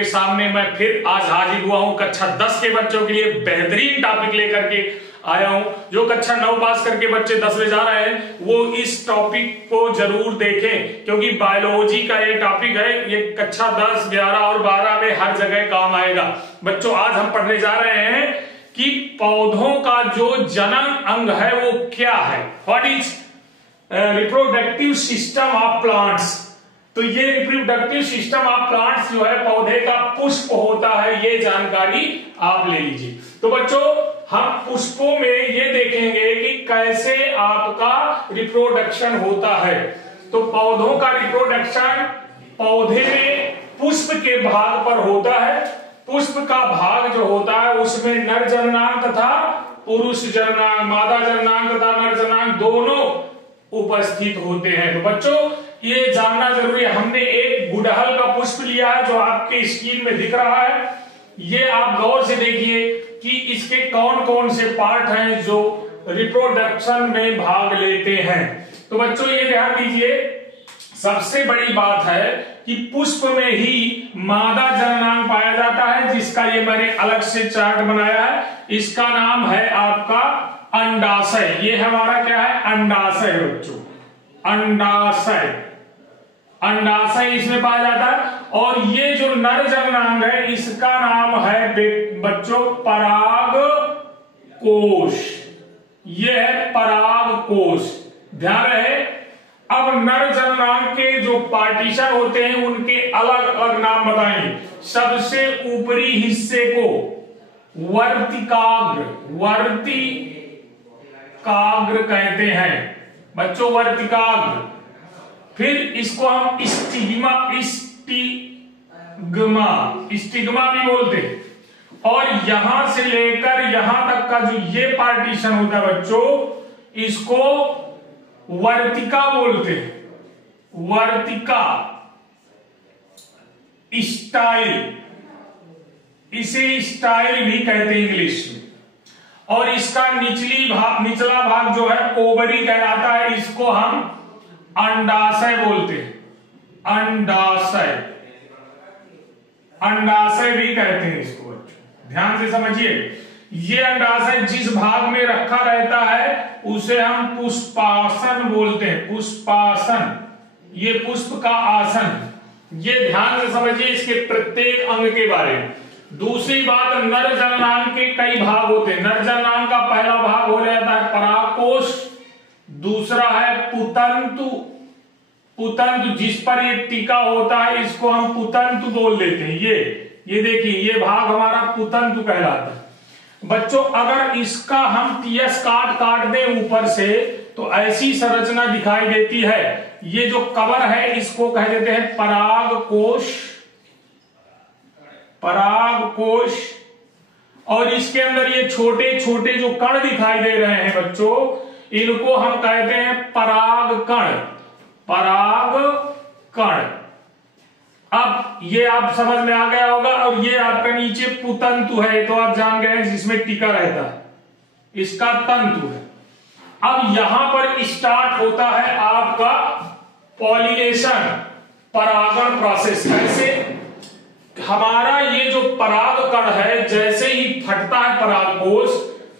आपके सामने मैं फिर आज हाजिर हुआ हूं कक्षा 10 के बच्चों के लिए बेहतरीन टॉपिक लेकर के आया हूं। जो कक्षा 9 पास करके बच्चे 10 में जा रहे हैं वो इस टॉपिक को जरूर देखें, क्योंकि बायोलॉजी का ये टॉपिक है, ये कक्षा 10, 11 और 12 में हर जगह काम आएगा। बच्चों आज हम पढ़ने जा रहे हैं कि पौधों का जो जनन अंग है वो क्या है, what is reproductive system of plants. तो ये रिप्रोडक्टिव सिस्टम ऑफ प्लांट्स जो है पौधे का पुष्प होता है, ये जानकारी आप ले लीजिए। तो बच्चों हम पुष्पों में ये देखेंगे कि कैसे आपका रिप्रोडक्शन होता है। तो पौधों का रिप्रोडक्शन पौधे में पुष्प के भाग पर होता है। पुष्प का भाग जो होता है उसमें नर जननांग तथा पुरुष जननांग, मादा जननांग तथा नर जननांग दोनों उपस्थित होते हैं। तो बच्चों ये जानना जरूरी है। हमने एक गुड़हल का पुष्प लिया है जो आपके स्क्रीन में दिख रहा है। ये आप गौर से देखिए कि इसके कौन कौन से पार्ट हैं जो रिप्रोडक्शन में भाग लेते हैं। तो बच्चों ये ध्यान दीजिए, सबसे बड़ी बात है कि पुष्प में ही मादा जननांग पाया जाता है, जिसका ये मैंने अलग से चार्ट बनाया है। इसका नाम है आपका अंडाशय। ये हमारा क्या है, अंडाशय बच्चों, अंडाशय। अंडाशय इसमें पाया जाता है। और ये जो नर जननांग है इसका नाम है बच्चों पराग कोश। ये है पराग कोश, ध्यान रहे। अब नर जननांग के जो पार्टीशन होते हैं उनके अलग अलग नाम बताएं। सबसे ऊपरी हिस्से को वर्तिकाग्र, वर्तिकाग्र कहते हैं बच्चों, वर्तिकाग्र। फिर इसको हम स्टिग्मा भी बोलते हैं। और यहां से लेकर यहां तक का जो ये पार्टीशन होता है बच्चों, इसको वर्तिका बोलते हैं, वर्तिका स्टाइल, इसे स्टाइल भी कहते हैं इंग्लिश में। और इसका निचला भाग जो है ओवरी कहलाता है, इसको हम अंडाशय बोलते हैं, अंडाशय, अंडाशय भी कहते हैं इसको। ध्यान से समझिए, ये अंडाशय जिस भाग में रखा रहता है उसे हम पुष्पासन बोलते हैं, पुष्पासन। ये पुष्प का आसन, ये ध्यान से समझिए इसके प्रत्येक अंग के बारे में। दूसरी बात, नर जननांग के कई भाग होते हैं। नर जननांग का पहला भाग हो जाता है परागकोश, दूसरा है पुतंतु, पुतंतु जिस पर ये टीका होता है इसको हम पुतंतु बोल देते हैं। ये देखिए ये भाग हमारा पुतंतु कहलाता है। बच्चों अगर इसका हम टीएस काट दें ऊपर से तो ऐसी संरचना दिखाई देती है। ये जो कवर है इसको कह देते हैं परागकोश, परागकोश। और इसके अंदर ये छोटे छोटे जो कण दिखाई दे रहे हैं बच्चों, इनको हम कहते हैं परागकण, परागकण। अब ये आप समझ में आ गया होगा। और ये आपका नीचे पुतंतु है, तो आप जान गए हैं जिसमें टीका रहता है, इसका तंतु है। अब यहां पर स्टार्ट होता है आपका पॉलिनेशन, परागण प्रोसेस। कैसे, हमारा ये जो परागकण है जैसे ही फटता है परागकोश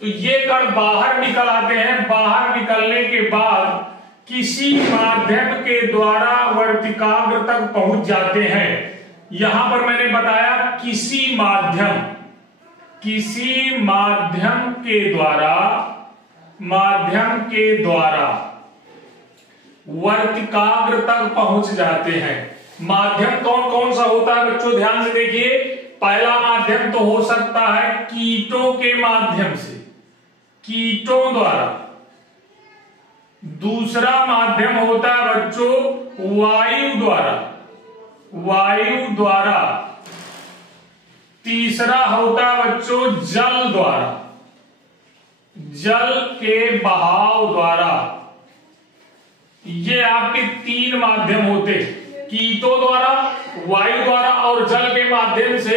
तो ये कण बाहर निकल आते हैं। बाहर निकलने के बाद किसी माध्यम के द्वारा वर्तिकाग्र तक पहुंच जाते हैं। यहां पर मैंने बताया किसी माध्यम के द्वारा वर्तिकाग्र तक पहुंच जाते हैं। माध्यम कौन कौन सा होता है बच्चों, ध्यान से देखिए। पहला माध्यम तो हो सकता है कीटों के माध्यम से, कीटों द्वारा। दूसरा माध्यम होता है बच्चों वायु द्वारा, वायु द्वारा। तीसरा होता है बच्चों जल द्वारा, जल के बहाव द्वारा। ये आपके 3 माध्यम होते, कीटों द्वारा, वायु द्वारा और जल के माध्यम से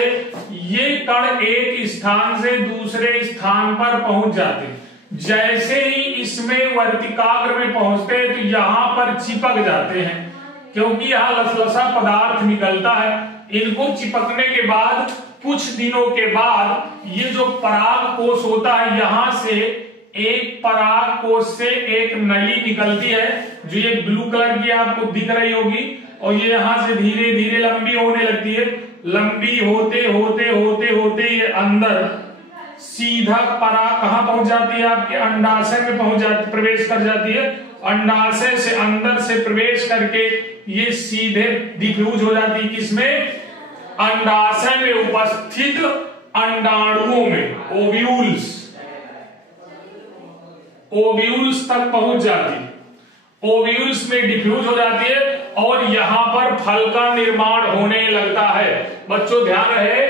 ये कण एक स्थान से दूसरे स्थान पर पहुंच जाते हैं। जैसे ही इसमें वर्तिकाग्र में पहुंचते हैं तो यहां पर चिपक जाते हैं। क्योंकि यहाँ लसलसा पदार्थ निकलता है। इनको चिपकने के बाद कुछ दिनों के बाद ये जो पराग कोष होता है, यहां से एक पराग कोष से एक नली निकलती है जो ये ब्लू कलर की आपको दिख रही होगी, और ये यहां से धीरे धीरे लंबी होने लगती है। लंबी होते होते होते होते ये अंदर सीधा पराग कहां पहुंच जाती है, आपके अंडाशय में पहुंच जाती, प्रवेश कर जाती है। अंडाशय से अंदर से प्रवेश करके ये सीधे डिफ्यूज हो जाती है किसमें, अंडाशय में उपस्थित अंडाणुओं में, ओव्यूल्स तक पहुंच जाती है। ओव्यूल्स में डिफ्यूज हो जाती है और यहां पर फल का निर्माण होने लगता है। बच्चों ध्यान रहे,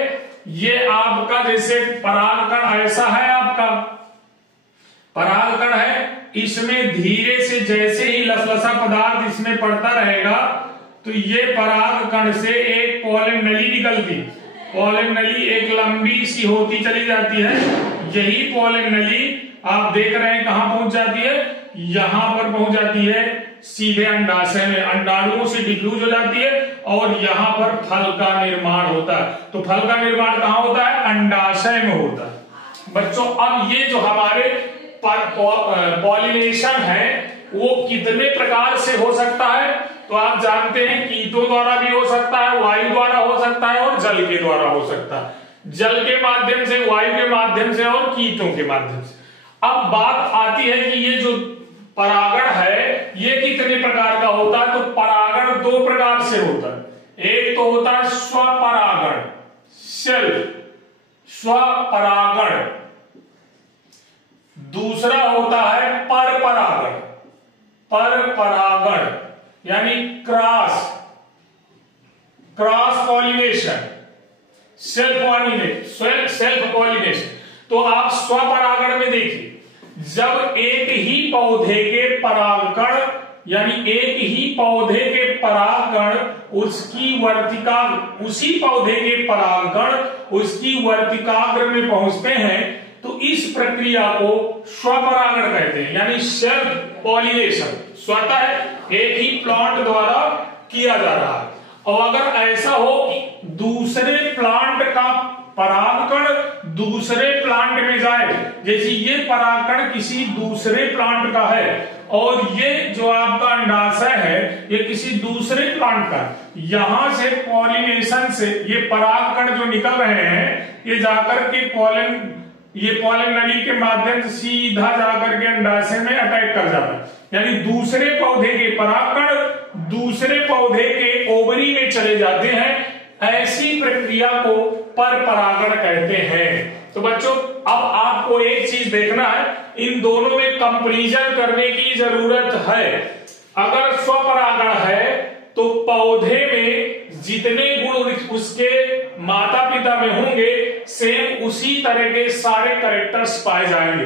ये आपका जैसे परागकण ऐसा है, आपका परागकण है, इसमें धीरे से जैसे ही लसलसा पदार्थ इसमें पड़ता रहेगा तो ये परागकण से एक पॉलन नली निकलती, पॉलन नली एक लंबी सी होती चली जाती है। यही पॉलन नली आप देख रहे हैं कहां पहुंच जाती है, यहां पर पहुंच जाती है सीधे अंडाशय में, अंडाणुओं से डिफ्यूज हो जाती है और यहां पर फल का निर्माण होता है। तो फल का निर्माण कहां होता है, अंडाशय में होता है। बच्चों अब ये जो हमारे पॉलिनेशन है वो कितने प्रकार से हो सकता है, तो आप जानते हैं कीटों द्वारा भी हो सकता है, वायु द्वारा हो सकता है और जल के द्वारा हो सकता है। जल के माध्यम से, वायु के माध्यम से और कीटों के माध्यम से। अब बात आती है कि ये जो परागण है ये कितने प्रकार का होता है, तो परागण दो प्रकार से होता है। एक तो होता है स्वपरागण, सेल्फ स्वपरागण, दूसरा होता है परपरागण, परपरागण यानी क्रॉस पॉलिनेशन, सेल्फ पॉलिनेशन। तो आप स्वपरागण में देखिए, जब एक ही पौधे के परागकण यानी एक ही पौधे के परागकण उसकी वर्तिका, उसी पौधे के परागकण उसकी वर्तिकाग्र में पहुंचते हैं तो इस प्रक्रिया को स्वपरागण कहते हैं, यानी सेल्फ पॉलिनेशन, स्वतः एक ही प्लांट द्वारा किया जा रहा है। और अगर ऐसा हो कि दूसरे प्लांट का परागकण दूसरे प्लांट में जाए, जैसे ये परागकण किसी दूसरे प्लांट का है और ये जो आपका अंडाशय है ये किसी दूसरे प्लांट का, यहां से पॉलिनेशन से ये परागकण जो निकल रहे हैं ये जाकर के पॉलन नली के माध्यम से सीधा जाकर के अंडाशय में अटैक कर जाता है, यानी दूसरे पौधे के परागकण दूसरे पौधे के ओवरी में चले जाते हैं। ऐसी प्रक्रिया को परपरागण कहते हैं। तो बच्चों अब आपको एक चीज देखना है, इन दोनों में कंपैरिजन करने की जरूरत है। अगर स्वपरागण है तो पौधे में जितने गुण उसके माता पिता में होंगे सेम उसी तरह के सारे कैरेक्टर्स पाए जाएंगे,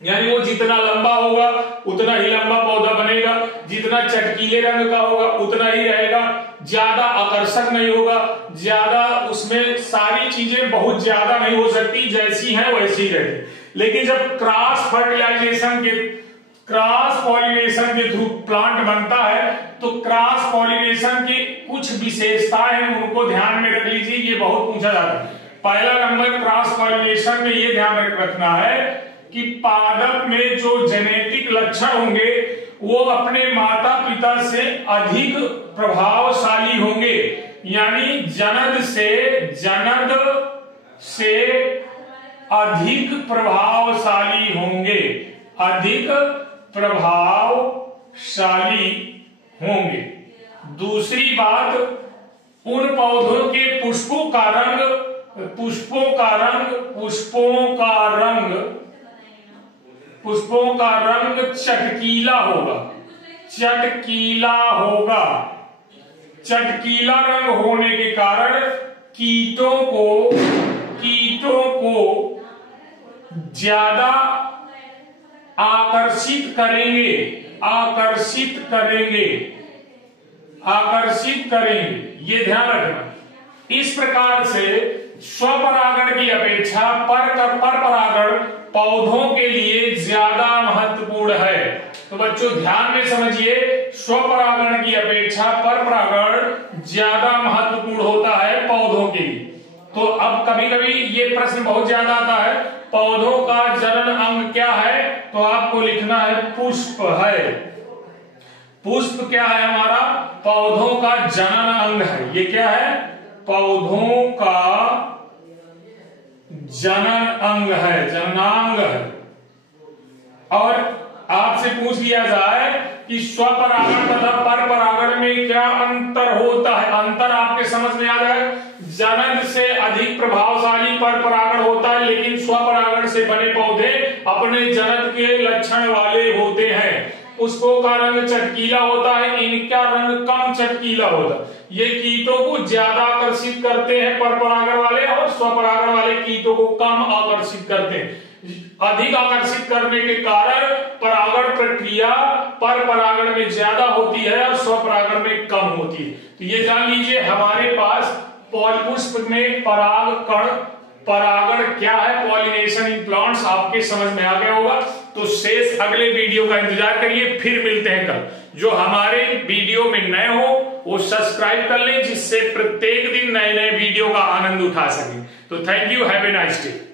यानी वो जितना लंबा होगा उतना ही लंबा पौधा बनेगा, जितना चटकीले रंग का होगा उतना ही रहेगा, ज्यादा आकर्षक नहीं होगा, ज्यादा उसमें सारी चीजें बहुत ज्यादा नहीं हो सकती, जैसी हैं वैसी ही रहेगी। लेकिन जब क्रॉस पॉलिनेशन के थ्रू प्लांट बनता है तो क्रॉस पॉलिनेशन की कुछ विशेषताएं हैं, उनको ध्यान में रख लीजिए, ये बहुत पूछा जाता है। पहला नंबर क्रॉस पॉलिनेशन में ये ध्यान रखना है कि पादप में जो जेनेटिक लक्षण होंगे वो अपने माता पिता से अधिक प्रभावशाली होंगे, यानी जनद से अधिक प्रभावशाली होंगे, अधिक प्रभावशाली होंगे। दूसरी बात, उन पौधों के पुष्पों का रंग चटकीला होगा। चटकीला रंग होने के कारण कीटों को ज्यादा आकर्षित करेंगे, ये ध्यान रखना। इस प्रकार से स्वपरागण की अपेक्षा परपरागण पौधों के लिए ज्यादा महत्वपूर्ण है। तो बच्चों ध्यान में समझिए, स्वपरागण की अपेक्षा परपरागण ज्यादा महत्वपूर्ण होता है पौधों के लिए। तो अब कभी कभी ये प्रश्न बहुत ज्यादा आता है, पौधों का जनन अंग क्या है? तो आपको लिखना है पुष्प है। पुष्प क्या है हमारा? पौधों का जनन अंग है। ये क्या है? पौधों का जनन अंग है, जननांग है। और आपसे पूछ लिया जाए कि स्वपरागण तथा परपरागण में क्या अंतर होता है? अंतर आपके समझ में आ जाए। जनन से अधिक प्रभावशाली परपरागण होता है, लेकिन स्वपरागण से बने पौधे अपने जनन के लक्षण वाले होते हैं। पुष्पों का रंग चटकीला होता है, इनका रंग कम चटकीला होता है। ये कीटों को ज्यादा आकर्षित करते हैं परपरागण वाले, और स्वपरागण वाले कीटों को कम आकर्षित करते हैं। अधिक आकर्षित करने के कारण परागण प्रक्रिया परपरागण में ज्यादा होती है और स्वपरागण में कम होती है। तो ये जान लीजिए, हमारे पास पुष्प में पराग कण परागण क्या है, पॉलिनेशन इन प्लांट्स, आपके समझ में आ गया होगा। तो शेष अगले वीडियो का इंतजार करिए, फिर मिलते हैं कल। जो हमारे वीडियो में नए हो वो सब्सक्राइब कर लें, जिससे प्रत्येक दिन नए नए वीडियो का आनंद उठा सकें। तो thank you, have a nice day.